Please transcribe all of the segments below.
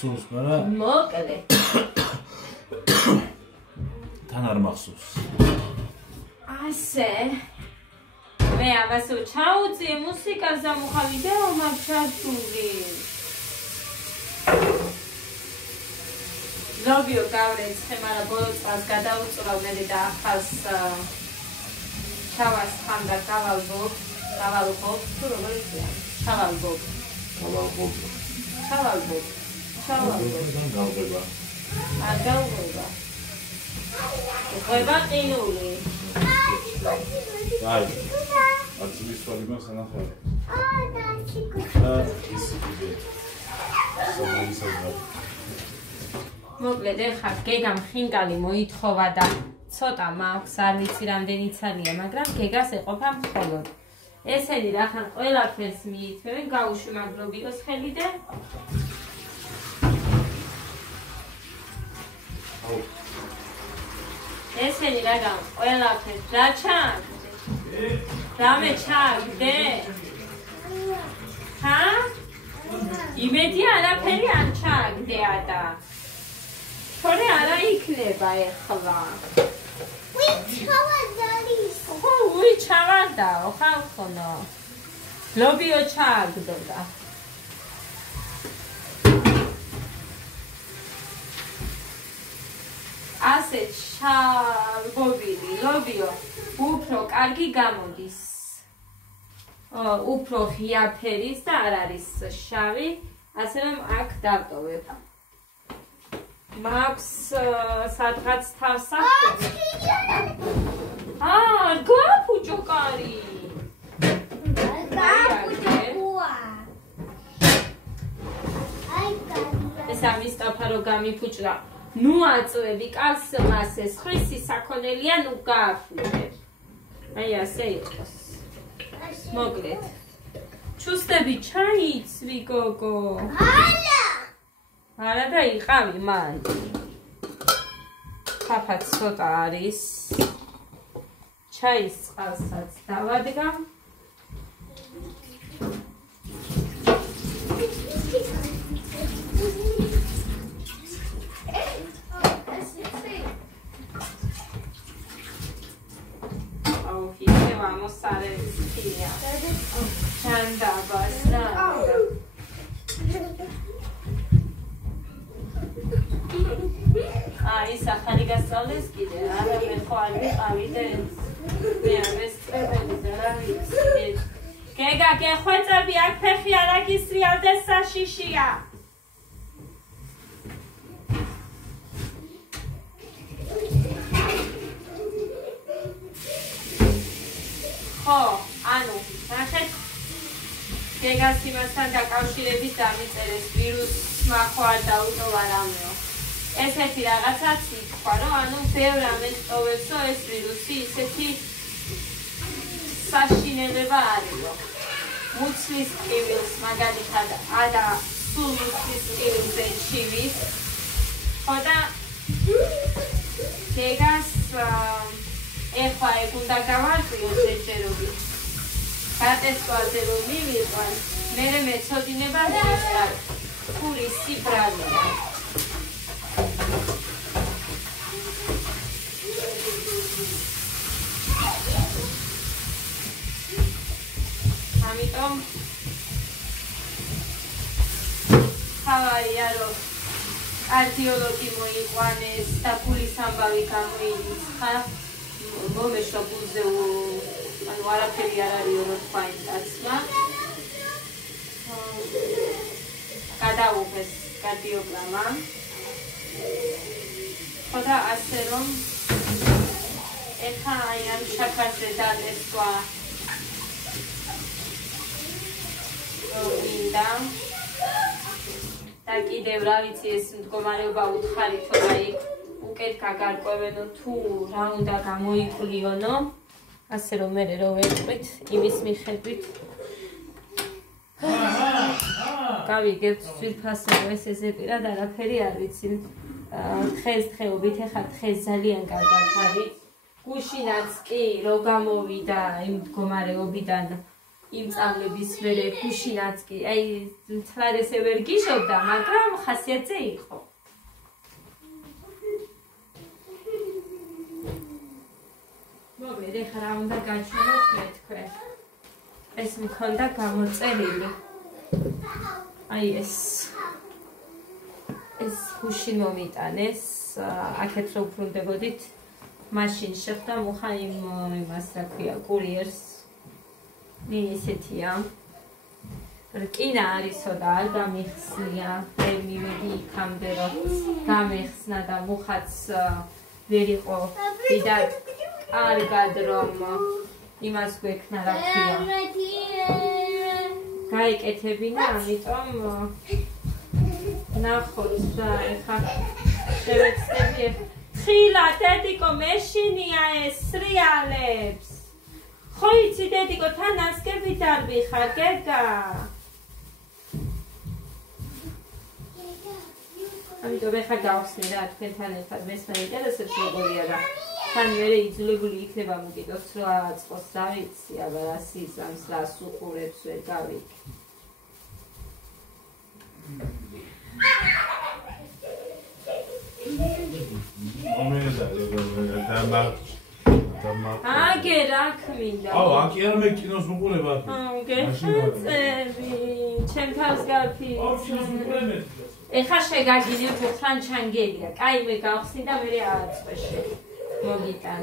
მახსოვს, მაგრამ მოკლე. თან არ მახსოვს. ასე. მე ამასო ჩაუწიე მუსიკას და მოხარ ვიდეო მაქვს ჩართული. ლობიო გავრეცხე, მაგრამ ბოლო წელს გადავუწრავ მე და ახალს ჩავას ხანდა გავალბობ, თუ როგორ იცია? ჩავალბობ. გავდება. არ გავდება. ღვება ყინული. აი. აწვის ვარი მას ანახავ. მოკლედ ეხლა გეგამ ხინკალი მოითხოვა და ცოტა მაქვს, არ ვიცი რამდენი ცალია, მაგრამ გეგას ეყოფა მხოლოდ. ესენი რახან ყველაფერს მიითმევენ, გაუშვიმაგრობიოს ხელი და ესენი რაგან ყველაფერს რა ჩაგდე? რამე ჩაგდე? ჰა? იმედი არაფერი არ ჩაგდეა და თორე არა იქნება ეხლა. უი ჩავარდაო ხალხონო. ლობიო ჩაგდოდა. ასე ჩარგობილი ლობიო უფრო კარგი გამოდის. უფრო ღია ფერის და არ არის შავი, ასე რომ აქ დავტოვებ. მაქვს სადღაც თავსახური. გაფუჭო კარი. ეს ამის ტაფარო გამიფუჭდა. ნუ აწვევი კაცს მასეს ხვისი საქონელია ნუ გააფუჭებ. აი ასე იყოს. მოკლედ. ჩუსტები ჩაიცვი გოგო. არა და იყავი მან. ფაფა ცოტა არის. ჩაის წყალსაც დავადგა. Vamos a ver Chanda bastante. Ისა ხარი გასწავლეს კიდე, არა მე ხო არ ვიყავი და მე არ ვესწრებოდი და რა ვიცი. გეგა გეხვეწები აქ ფეხი არ აგისრიალდეს საშიშია. ხო, ანუ, ნახეთ, გეგას იმასთან დაკავშირებით დამიწერეს ვირუსმა ხო არ დაუტოვა რამეო. ესეთი რაღაცაც ითქვა, რომ ანუ ბევრ ამას ტოვებსო ეს ვირუსი ისეთი საშინელება არისო. მუცლის ტკივილს მაგალითად და სულ მუცლის ტკივილზე ჩივის. ხო და გეგას ეხლა ეგ უნდა გავარკვიოს ეჭერობით. გატესტვაზე რომ მივიყვან, მერე მეცოდინება ზუსტად ფურისი ბრალია. ამიტომ ხავარია რომ კარდიოლოგი მოიყვანეს და ფულის ამბავი გამოიცხა. მომეშვა გულზე ანუ არაფერი არ არისო რომ თქვა იმ კაცმა. გადაუღეს კარდიოგრამა. ხო და ასე რომ ეხლა აი ამ შაქარზე დადესვა მინდა და კიდევ რა ვიცი ეს მდგომარეობა უთხარი თორე იქ უკეთ გაგარკვევენო თუ რა უნდა გამოიკვლიონო, ასე რომ მე რო ვეთქვით იმის მიხედვით გავიგებთ ძვირფასეო ეს პირად არაფერი არ ვიცი. დღესდღეობით ეხლა დღეს ძალიან კარგად არის. გუშინაც კი რო გამოვიდა იმ მდგომარეობიდან იმ წამლების მერე გუშინაც კი აი თლად ესე ვერ გიშობდა, მაგრამ ხასიათზე იყო. მოგეთ ახლა რა უნდა გაჩვენოთ მე თქვენ. ეს მქონდა გამოწერილი. აი ეს გუშინ მომიტანეს, აქეთ რო უბრუნდებოდით, მაშინ შეხვდა მუხა იმას რა ქვია, კურიერს. ისეთია. რკინა არისო და არ გამიხსნია, მე მივედი იქამდე რომ გამიხსნა და მუხაც ვერ იყო დიდად კარგად რომ იმას გვექნა რა ქვია. გაიკეთებინა, ამიტომ ნახოთ და ეხა შევეცდები. თხილა დედიკო მეშინია ეს სრიალებს. ხო იცი დედიკო თან ასკები დარბიხარ გეგა. ამიტომ ეხა გავხსნი რა თქვენთან ერთად მესმე ინტერესებს როგორია და თან მერე იძულებული იქნება მოგიტოს რა წყოს რა ვიცი აბა რა სიზამს რა სუყურებს ვერ გავიქ. აგე რა მინდა. აუ, აქ არ მე კინოს უყურება. გეხაწები, ჩემ თავს გაფი. ეხა შეგაგინებ უხრან ჩანგელია. კაი მე გავხსნი და მე ააწყვეშე. მოგიტან.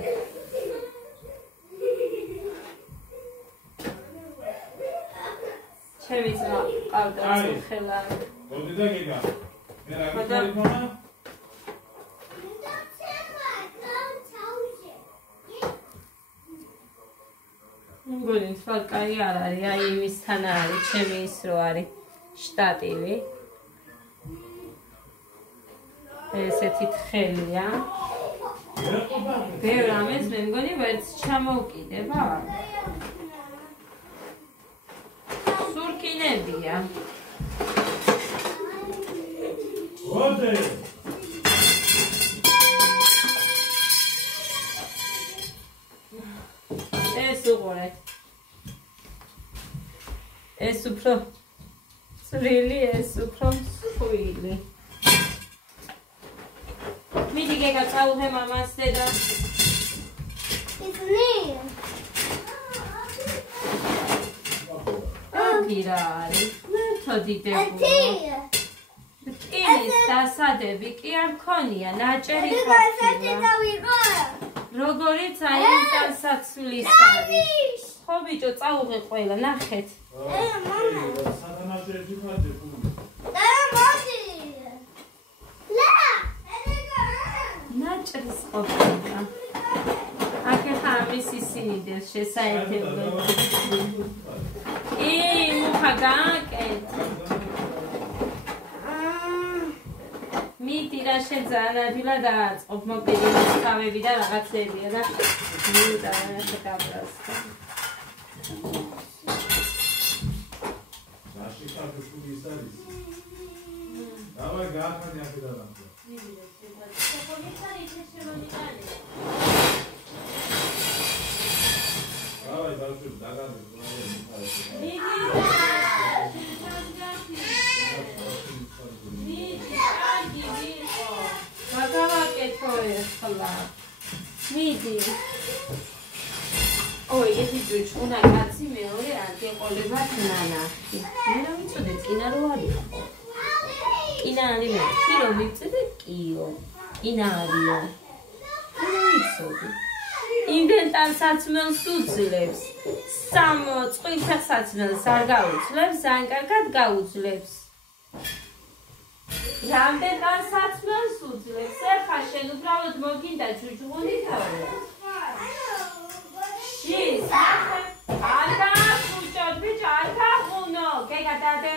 ჩემი ძმა ყავდა ხელა. მოდი და გიგა. მე რა გიქნები მამა? მგონი თვალ კაი არ არის, აი იმისთან არის, ჩემი ის რო არის შტატივი. ესეთი თხელია. ბევრ ამას მე მგონი ვერც ჩამოვკიდება. სურკინებია. ოდე უყურეთ. ეს უფრო წვრილი, ეს უფრო მსხვილი. მიდი გეგა წაუღე მამას დედას. აქ რა არის? მეთოდი დებულა. ტირის დასადები კი არ ქონია, ნაჭერი ყოფილა. როგორიც აი დასაცვლის არის. ხო ბიჭო, წაუღე ყველა, ნახეთ. ნაჭრის ყოფილა. აქ ხა ამის ისინი დევს შესაერთებელი. მუხა გააკეთე. მიდი რა შეძანა დილა დააწყობ მოკიდი მოსკავები და რაღაცებია და მივიდა რა გაბრასდა. რაში კაფეში ის არის? დავაი გაახანი აქედან ახლა. მიდი რა შეძანა. კომენტარი შემომიტანე. დავაი დავშვი დაგადე მიდი. მაგავაკეთო ახლა. მიდი. ой, ერთი ძუჭუნა კაცი მეორე არ გეყოლებათ ნანახი. მე რა ვიცოდე წინა რო არისო. კინა არის მე რომ მიწედე კიო. კინა არისო. რა ვიცოდი. იმდენ საცმელს უძლებს. სამ წყვილ საცმელს არ გაუძლებს, ძალიან კარგად გაუძლებს. რამდენ საცმელს უძლებს? ეხა შენ უბრალოდ მოგინდა ჯუჯღუნი თავი. შის ანდა ფუჭოდ ბიჭო ანდა ხუნო გეგა დადე.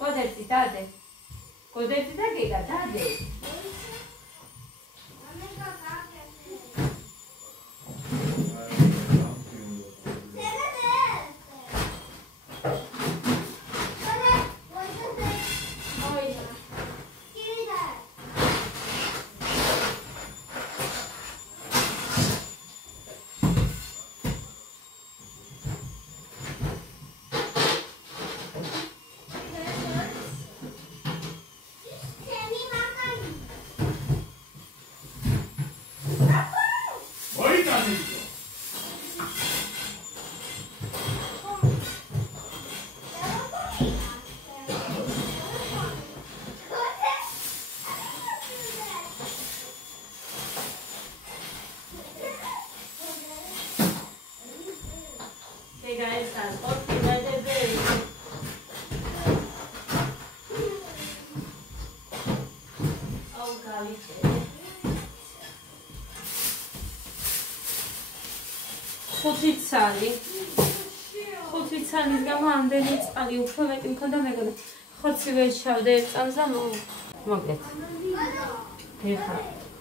გოდეთი დადე. გოდეთი და გეგა დადე. ხუთი ცალის გამო ამდენი წყალი უფრო მეტი მქონდა მეგონა ხორცი ვეშავდე წამს და მოკლედ ეხლა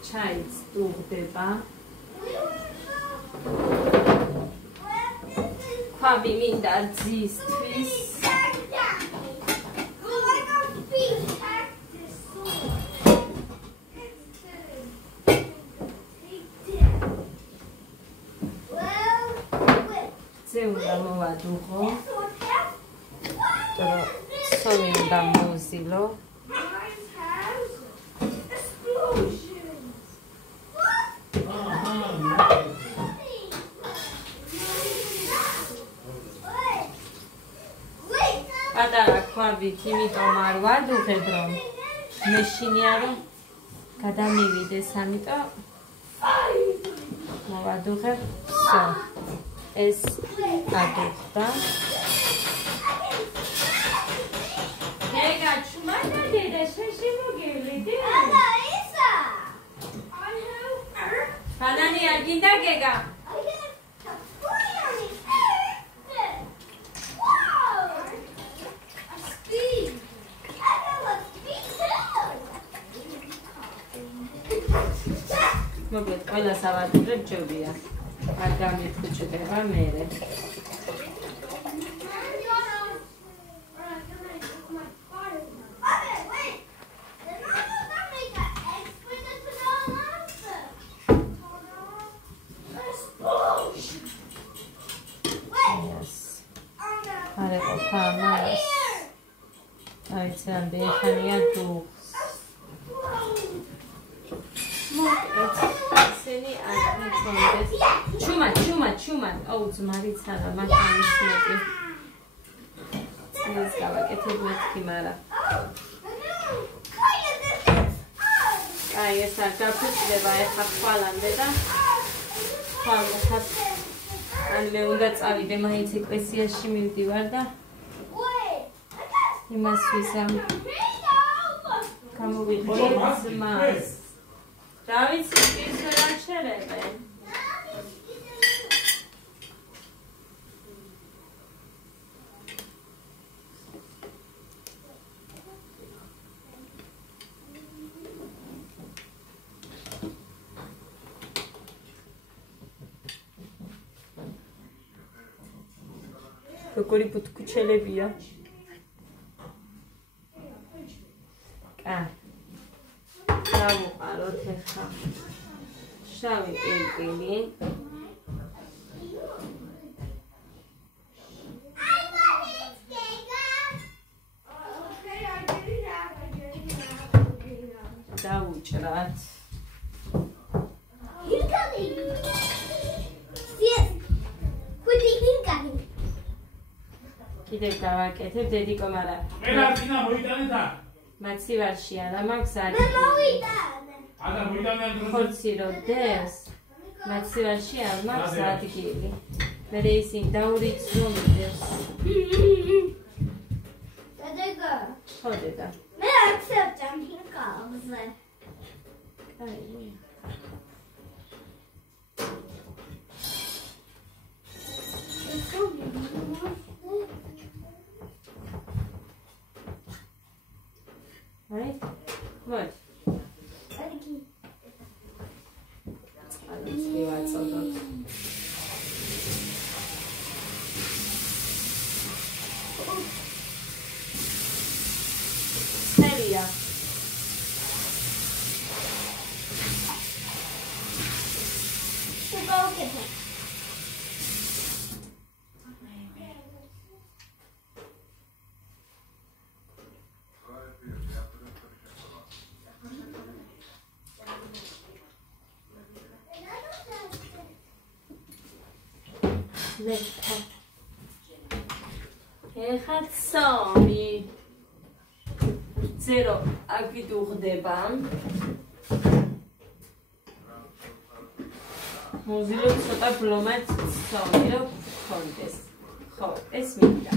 ჩაიც დუღდება ქვაბი მინდა ძისთვის უნდა მოვადუღო და სოლი უნდა მოვზილო პატარა ქვაბით იმიტომ არ ვადუღებ რომ მეშინია რომ გადამივიდეს ამიტომ მოვადუღებ ეს ადუღდა გეგა ჩუმადა დედა შეში მოგევლიდე ადა ისა ბანანი არ გინდა გეგა მოკლედ ყველას ავადუღებ ჯობია არ გამიფუჭდება მერე are ყოფა ამას აიციან ბეხანია დუღს მოკლედ ისინი არ მქონდეს ჩუმად აუ ძმარიც არა მაგარის მეტი ეს გავაკეთებ მეთქი მარა აი ეს არ გაფუჭდება ეხლა ხვალამდე და ხვალმოხად ან მე უნდა წავიდე მაინც ეკლესიაში მივდივარ და იმას ვისამ გამოვიყოლე ძმას რა ვიცი ის რა შეერებენ როგორი ბუთქუჩელებია დავუყაროთ ეხლა შავი პილპილი დავუჭრათ კიდევ დავაკეთებ დედიკო მარა ყველა წინა მოიტანეთ აქ მაცივარში არა მაქვს არის მე მოვიტანე არა მოიტანე ხორცი რო დევს მაცივარში არ მაქვს ადგილი მე ისინი დაურიცრომდებს დედა ხო დედა მე აქცევჭამ ჰინკალზე აი Right? What? Let's see what's on that. Celia. Go get it. ეხლა სამი ზერო აგიდუღდება მოზილობ ცოტა ბლომად სამი რომ ხონდეს ხო ეს მინდა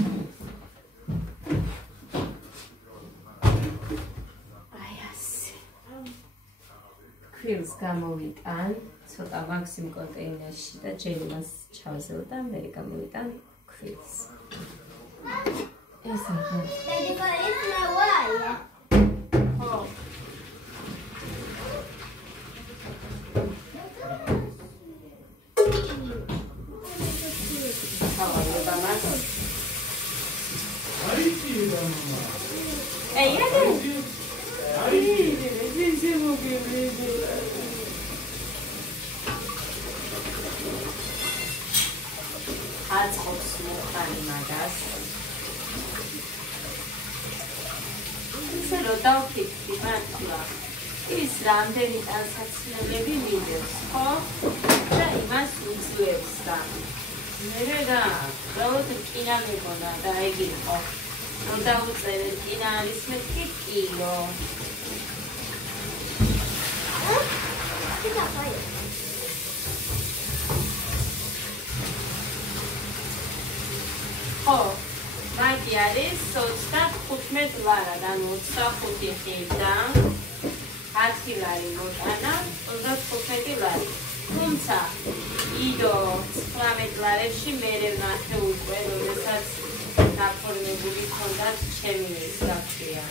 აი ასე ქვილს გამოვიტან ცოტა მაქსიმ კონტეინერში და ჯერ იმას ჩავზელ და მე გამოვიტან ქვილს. ეს ახლა. ხო. აწყობს მოხანი მაგას. ისე რომ დავფიქრი მართლა. ის რამდენი ტანსაცმელები მიდევს, ხო? და იმას უძლებს და. მე რა, უბრალოდ რკინა მეგონა და ეგ იყო. რომ დავუწერე რკინა არის მეთქი კილო. ხო, მაგი არის 35 ლარად, ანუ 25 ხილდა, 10 ლარი მოტანა, 35 ლარი. თუმცა, იდო 19 ლარებში მერე ვნახე უკვე, როდესაც გაფორმებული ჰქონდათ ჩემი ის რა ქვია,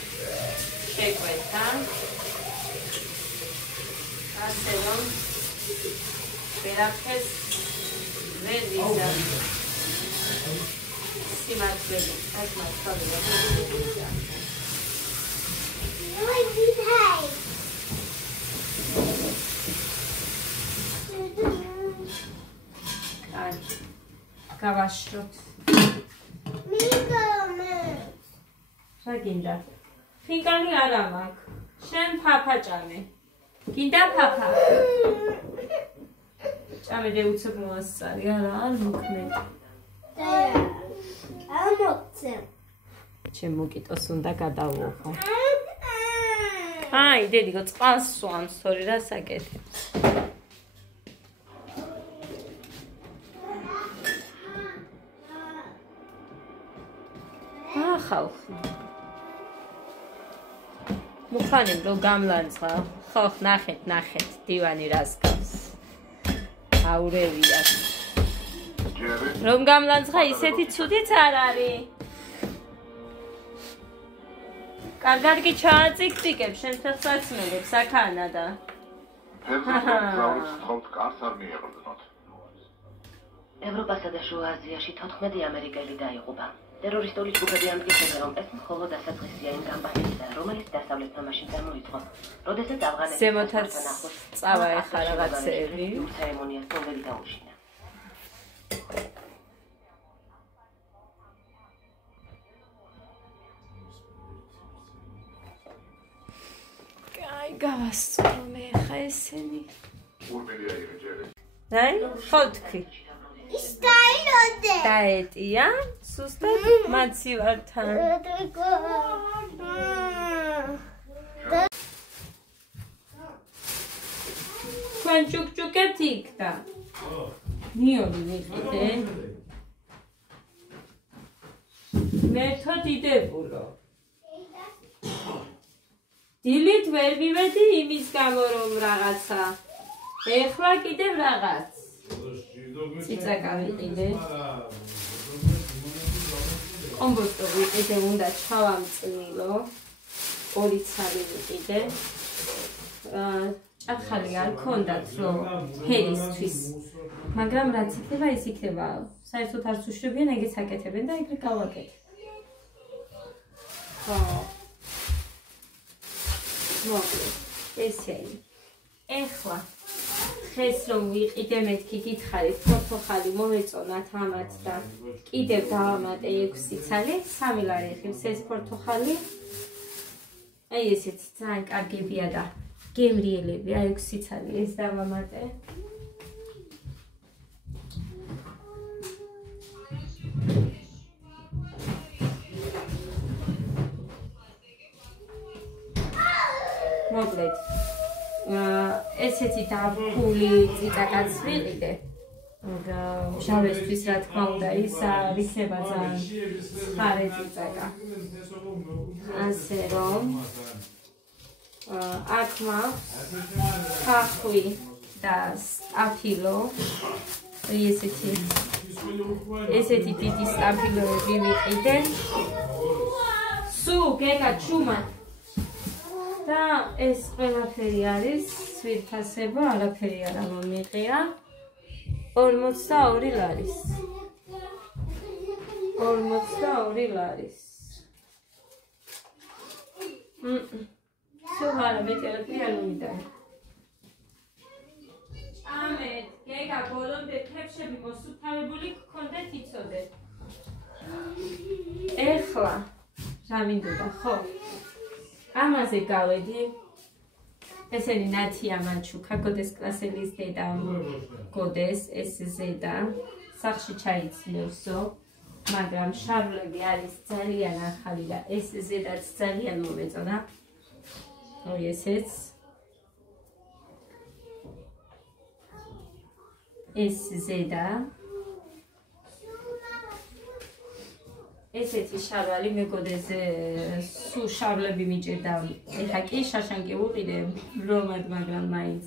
შეკვეთა. ასე რომ ვერაფერს ვერ ვიზამ. სიმართლე, ეს მართალია. გავაშროთ. რა გინდა? ხინკალი არა მაქვს. შენ ფაფა ჭამე. გინდა ფაფა? ჭამე და უცებ მოასწარი, არა, არ მოქმედ. არ მოგცე. ჩემ მოკიტოს უნდა გადავუხო. აი, დედიკო, წყალს სვამს, თორე რა საკეთებს. ხალხი. მუხანიმ რო გამლანძღა. ხო, ნახეთ, დივანი რას გავს. აურევია. რომ გამლანძღა ისეთი ცუდიც არ არის. კარგად კი ჩააწიკწიკებ შენ ფეხსაცმელებს აქანა და. ევროპასა და შუა აზიაში 14 ამერიკელი დაიღუპა. ტერორისტული ჯგუფები ამტკიცებენ, რომ ეს მხოლოდ დასაწყისია იმ კამპანიისა, რომელიც დასავლეთმა მაშინ წარმოიწყო. როდესაც ავღანეთის ზემოთაც წავა ეხა რაღაცეები. ცერემონიას პოველი დაუშინა. კაი, გავასწრო მე ეხა ესენი. რაი? ხო თქვი. Istayode. დაეტია? სუსტად მაცივართან. თქვენ ჭუკჭუკებთ იქ და? ნიოდი მიყიდე. მერთო დიდებულო. დილით ვერ მივედი იმის გამო რომ რაღაცა. ეხლა კიდევ რაღაც. ციცაკა ვიყიდე. კომბოსტო ვიყიდე, უნდა ჩავამწნილო. 2 ცალი ვიყიდე. ჭახალი არ ქონდათ რომ ფერისთვის. მაგრამ რაც იქნება, ის იქნება. საერთოდ არც უშვებიან, ეგეც აკეთებენ და ეგრე გავაკეთე. ხო. მოკლედ, ესენი. ეხლა ეს რომ ვიყიდე მეთქი გითხარით ფოთოხალი მომეწონათ ამათ და კიდევ დავამატე 6 ცალი 3 ლარი ხილს ეს ფოთოხალი აი ესეთი ძალიან კარგებია და გემრიელები აი 6 ცალი ეს დავამატე მოკლედ ესეთი დაბული ციტაკაც ვიყიდე. შავისთვის რა თქმა უნდა ის რისება ძალიან ხარე ციტაკა. ასე რომ აქ მაქვს ხახვი და სტაფილო. ესეთი დიდი სტაფილოები ვიყიდე. სულ გეგა ჩუმად. და ეს ყველაფერი არის სვირთასება, არაფერი არ მომიღია. 42 ლარის. 42 ლარის. სულ არა მეტი არაფერი არ მომიდა. ამეთ გეგა ბოლომდე თებშები მოსუფთავებული გქონდეთ იცოდეთ. ეხლა რა მინდოდა ხო? ამაზე გავედი. ესენი ნათია მანჩუკა, გოდეს კლასელის დედა გოდეს, ეს ზედა. სახში ჩაიცნევსო, მაგრამ შარლები არის ძალიან ახალი და ეს ზედაც ძალიან მომეწონა. ой ესეც. ეს ზედა. ესეთი შარვალი მეგოდეს სულ შარლები მიჭირდა. ეხა კი შაშანკი უყიდე რომად, მაგრამ მაინც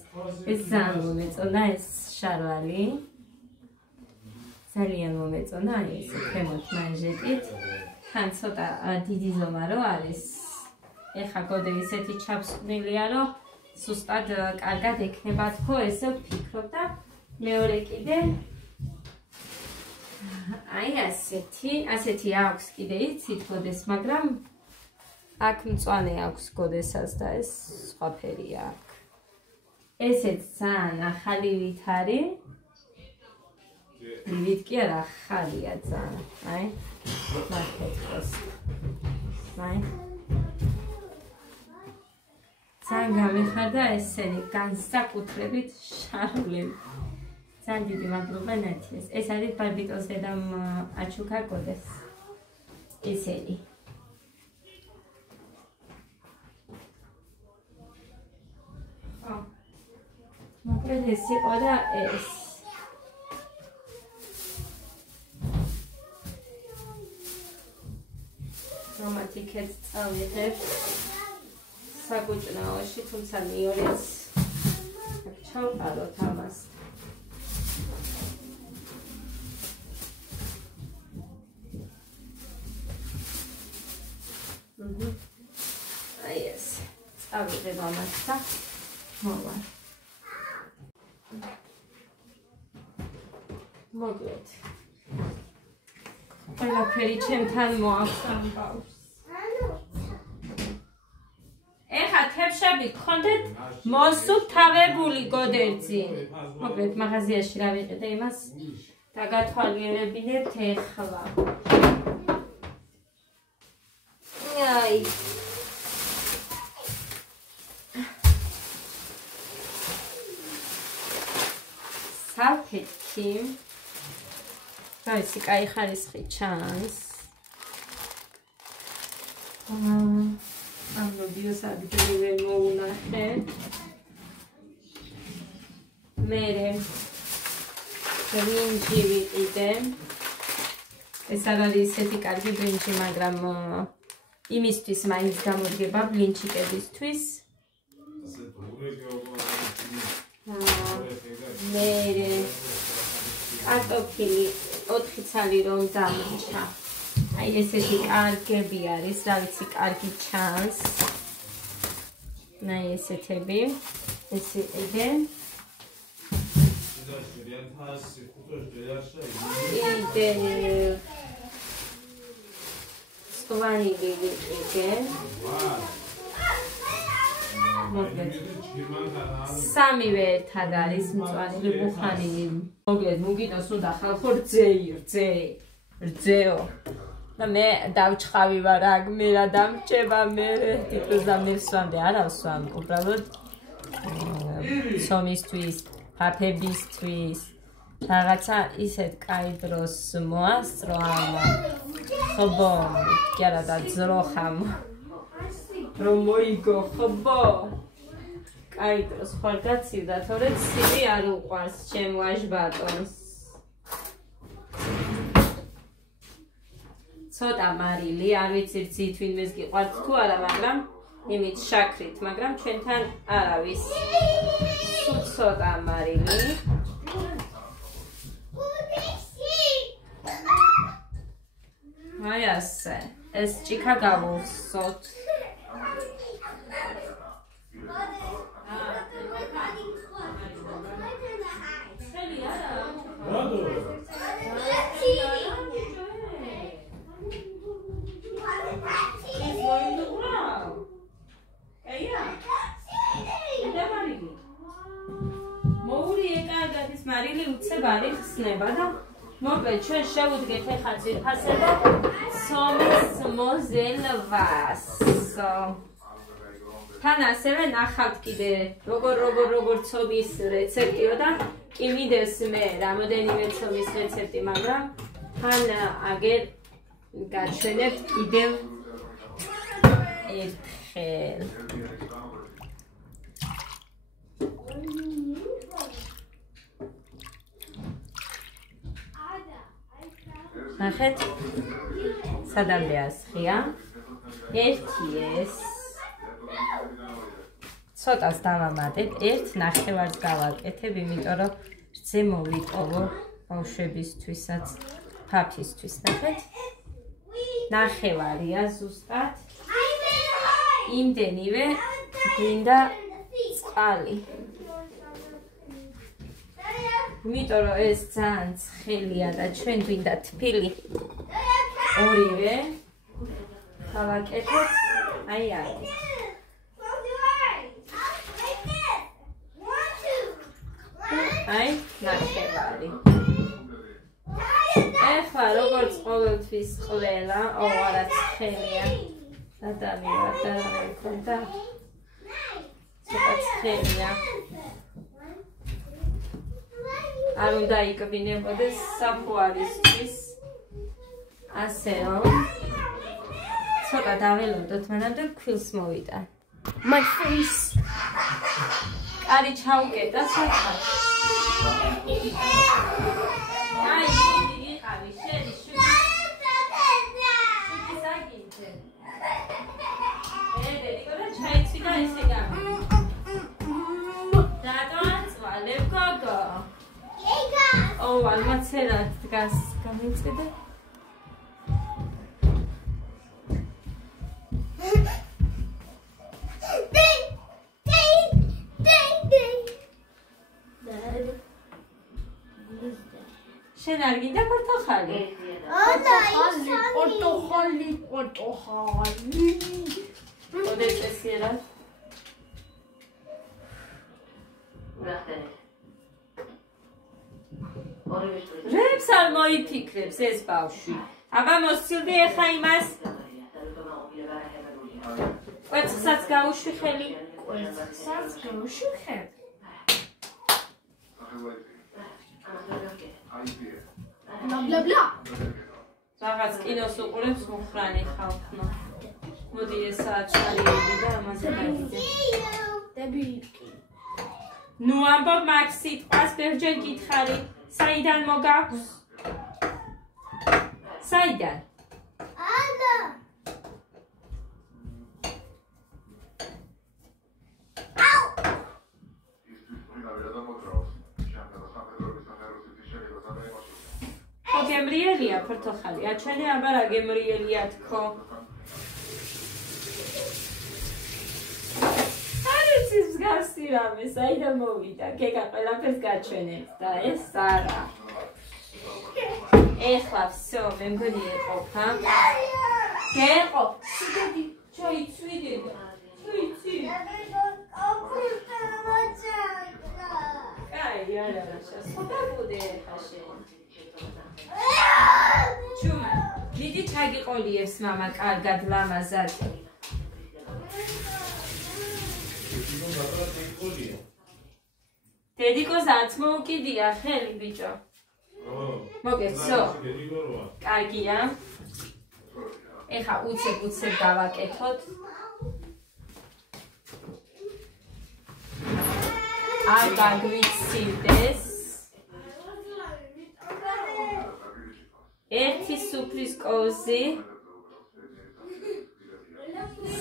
ეს ძალიან მომეწონა ეს შარვალი. ძალიან მომეწონა ეს ქვემოთ მანჟეტით. თან ცოტა დიდი ზომა რო არის. ეხა გოდე ისეთი ჩაფსკვნილია რომ სუსტად კარგად ექნება თქო, ესე ვფიქრობ და მეორე კიდე აი ასეთი აქვს კიდე იცით გოდეს, მაგრამ აქ მწვანე აქვს გოდესას და ეს სხვა ფერია აქ. ესეც ძალიან ახალი ვით არის. ვით კი არა ახალია ძალიან. აი მართლაც. აი ძალიან გამიხარდა ესენი განსაკუთრებით შარვლები. ძალიან დიდი მადლობა ნათიას. ეს არის ბარბიტოს დედამ აჩუკა გოდეს. ესენი. მოკლედ ეს იყო და ეს. რომათიკეთ წავიღებ საკუჭნაოში, თუმცა მეორეც ჩავყაროთ ამას. აი ეს წავიღებ ამას და მოვა. მოკლედ ყველაფერი ჩემთან მოაქვს ამ ბავშვს. ეხა თებშები გქონდეთ მოსუფთავებული გოდერძი. მოკლედ მაღაზიაში რა ვიყიდე იმას დაგათვალიერებინებთ ეხლა. აი საფეთქი და ისი კაი ხარისხი ჩანს. ამ ვიდეოს აგდილი ვერ მოუნახე. მერე ბრინჯი ვიყიდე. ეს არ არის ისეთი კარგი ბრინჯი, მაგრამ იმისთვის მაინც გამოდგება ბლინჩიკებისთვის. მერე კარტოფილი 4 ცალი რომ დამრჩა. აი ესეთი კარგები არის, რა ვიცი, კარგი ჩანს. აი ესეთები. ეს იყიდე. იყიდე. სვანილი იყიდე. მოკლედ სამივე ერთად არის მწვანილი ბუხანი. მოკლედ მუგინოს უნდა ხალხო რძეო და მე დავჩხავი ვარ აქ, მე რა დამჭება მე ტიტულს და მე ვსვამდე, არა ვსვამ, უბრალოდ ცომისთვის, ფაფებისთვის რაღაცა ისეთ კაი დროს მოასწრო ამ ხობო კი არა და ძროხამ რომ მოიგო ხობო კაი დროს ხარ გაცივდა, თორემ სივი არ უყვარს ჩემ ვაჟბატონს. ცოტა მარილი, არ ვიცი ცით ვინმეს გიყვართ თუ არა, მაგრამ იმით შაქრით, მაგრამ ჩვენთან არავის. ცოტა მარილი. აი ასე. ეს ჭიქა გავუსოთ. მარილი უცებ არის ხსნება და მოკლედ ჩვენ შევუდგეთ ახლა ძირფასება ცომის მოზელვას. თან ასევე ნახავთ კიდე როგორ ცომის რეცეპტიო და კი მიდეს მე რამოდენიმე ცომის რეცეპტი, მაგრამ თან აგერ გაჩვენებთ კიდევ ერთხელ. ნახეთ, სადამდე ასხია. ერთი ეს. ცოტას დავამატებ, ერთ ნახევარს გავაკეთებ, იმიტომ რომ რძე მოვიტოვო ბავშვებისთვისაც, ფაფისთვის. ნახეთ. ნახევარია ზუსტად. იმდენივე გვინდა წყალი. იმიტომ რომ ეს ძალიან ცხელია და ჩვენ გვინდა თბილი. ორივე გავაკეთოთ აი აქ. აი ნახევარი. ეხლა როგორც ყოველთვის ყველა, არა ცხელია. ადამიანი და მქონდა. ცოტა ცხელია. არ უნდა იკბინებოდეს საფუარისთვის. ასე რომ ცოტა დაველოდოთ, მანამდე ქვილს მოვიტან. My face. კარი ჩაუკეტა საწყად. აი, იყავი, შედი, შუქი საგინძე. დედიკო და ჩაიცვი და ესე გამი. დატოვა წვალებ გოგო. ალმაცერად დგას გამიწედე. შენ არ გინდა პორტოხალი? პორტოხალი. ოდეც ესიერად? რებს არ მოიფიქრებს ეს ბავშვი. აბა მოსცილდი ახლა იმას. კვერცხსაც გაუშვი ხელი. კვერცხსაც გაუშვი ხელი. Bla bla. რაღაც კინოს უყურებს მუხრანი ხალხმა. მოდი ეს საჩარიები და ამაზე გავიდე. დებილკი. ნუ ამბობ მაგ სიტყვას ბევრჯერ გითხარი. საიდან მოგაქვს? საიდან? ანა. გემრიელია პორტოხალი. აჩვენე აბა რა გემრიელია თქო. არის მსგავსი რამე, საიდან მოვიდა? გეგა ყველაფერს გაჩვენებს და ეს არა. ეხლა всё, მე მგონი ეყოფა. გეყო. სიდი, ჩაიცვიდე. ჩაიცი. კაი, არა, შეხოთა ბუდე ხა შენ. ჩუმა, დიდი ჩაგიყოლიებს მამა კარგად ლამაზად. დედიკოს არც მოუკიდია ხელი ბიჭო. მოგეცო? კარგია. ეხა უცებ დავაკეთოთ. არ გაგვიცივდეს. ერთი სუფრის კოზი.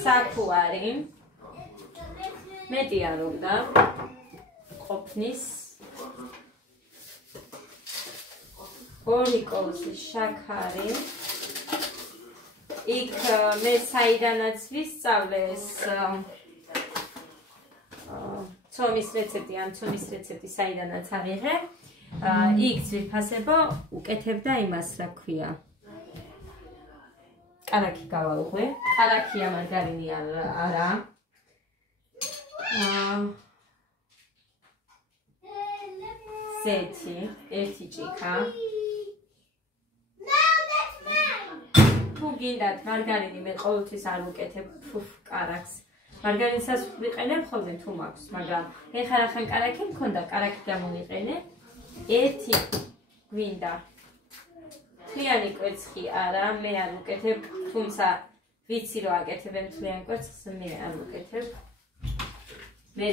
საკუარი მეტი არ უნდა ყოფნის ორი კოლხი შაქარი იქ მე საიდანაც ვისწავლე ეს ცომის რეცეპტი ან ცომის რეცეპტი საიდანაც ავიღე იქ ძვირფასებო უკეთებდა იმას რა ქვია კარაქი გავაუღვე კარაქია მარგარინი არა ზეთი ერთი ჭიქა თუ გინდათ მარგარინი მე ყოველთვის არ ვუკეთებ კარაქს მარგარინსაც ვიყენებ ხოლმე თუ მაქვს მაგრამ ეხლა რახან კარაქი მქონდა კარაქი გამოვიყენე ერთი გვინდა მთლიანი კვერცხი არა მე არ ვუკეთებ თუმცა ვიცი რომ აკეთებენ მთლიან კვერცხს მე არ ვუკეთებ მე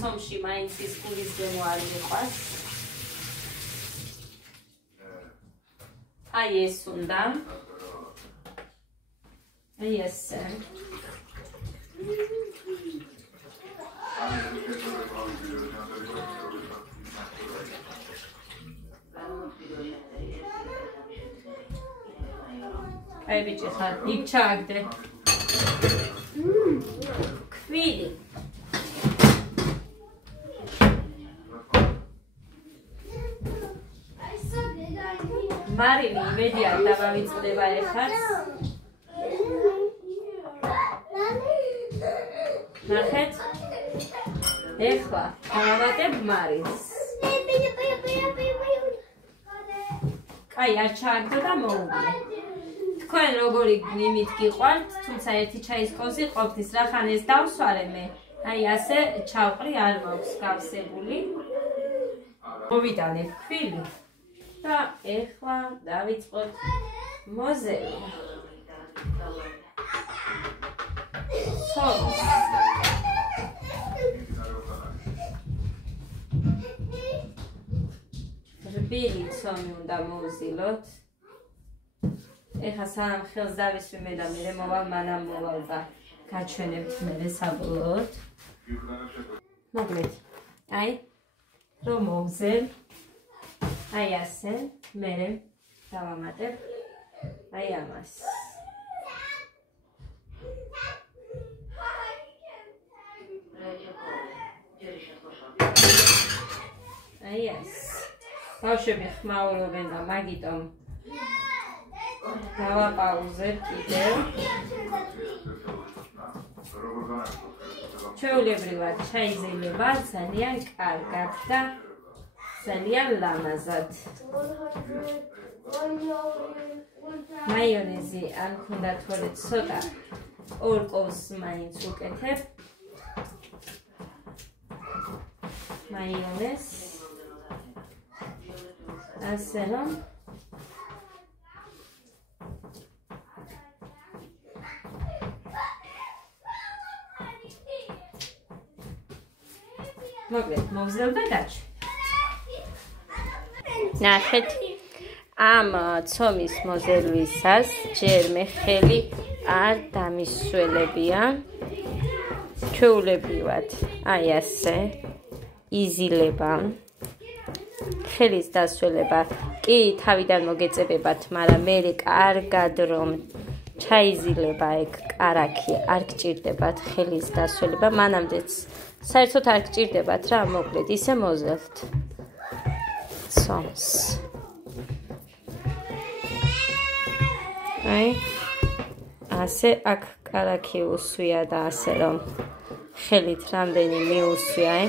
სომში მაინც ის გულის დემო არ მიყვარს აი ეს უნდა აი ესე აი ბიჭი ხარ იქ ჩააგდე ქვილი მარინი იმედია დავავიწყდება ეხაც ნახეთ ეხლა დავავატებ მარინს კაი არ ჩააგდო და მოუგე თქვენ როგორი იმით გიყვართ თუმცა ერთი ჩაის კოზი ყოფნის რახან ეს დავსვარე მე აი ასე ჩავყრი არ მაქვს გავსებული მოვიტანებ ქვილი და ეხლა დავიწყოთ მოზელი ცომი რბილი ცომი უნდა მოვზილოთ ეხლა სანამ ხელს დავისვი მე და მერე მოვალ მანამ მოვალ და გაჩვენებთ მერე საბოლოოდ მოგლეთ აი რომ მოვზელ აი ასე მერე დავამატებ აი ამას აი ეს ბავშვები ხმაურობენ და მაგიტომ დავაპაუზებ კიდევ ჩვეულებრივად ჩაიზრდება ძალიან კარგად და ძალიან ლამაზად მაიონეზი αν გქონდათ ხოლმე ცოტა ორ კოვს მაინც უკეთებ მაიონეზ ასე რომ მოგლეთ მოვზელ და გაჩვენე ნახეთ ამ ცომის მოზელვისას ჯერ მე ხელი არ დამისველებია ჩვეულებრივად აი ასე იზილება ხელის დასველება კი თავიდან მოგეწებებათ მაგრამ მე კარგად რომ ჩაიზილება ეგ კარაქი არ გჭირდებათ ხელის დასველება მანამდეც საერთოდ არ გჭირდებათ რა მოკლედ ისე მოზელთ ცომს აი ასე აქ კარაქი უსვია და ასე რომ ხელით რამდენი მიუსვია აი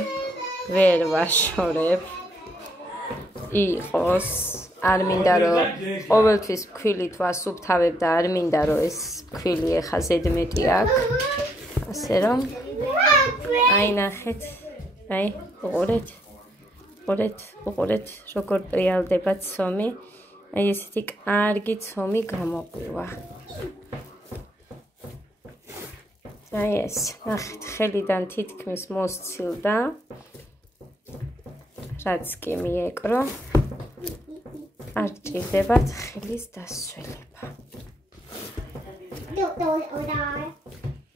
ვერ ვაშორებ იყოს არ მინდა რომ ყოველთვის ფქვილით ვასუფთავებ და არ მინდა რომ ეს ფქვილი ეხა ზედმეტი აქვს ასე რომ აი ნახეთ აი უყურეთ როგორ პრიალდება ცომი აი ესეთი კარგი ცომი გამოყვივა აი ეს ნახეთ ხელიდან თითქმის მოსცილდა რაც კი მიეკრო არ გჭირდებათ ხელის დასველება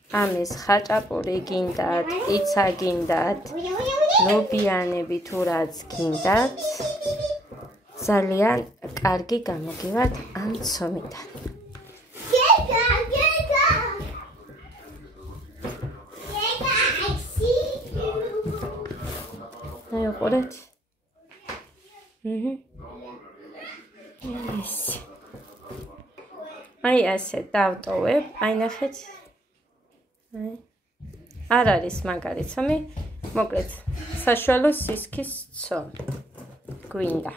ამის ხაჭაპური გინდათ, პიცა გინდათ, ლობიანები თუ რაც გინდათ, ძალიან კარგი გამოგივართ ამ ცომიდან. აი უყურეთ. აი ასე დავტოვებ, აი ნახეთ. არ არის მაგარი ცომი, მოკლედ საშუალო სისქის ცომი. გვინდა.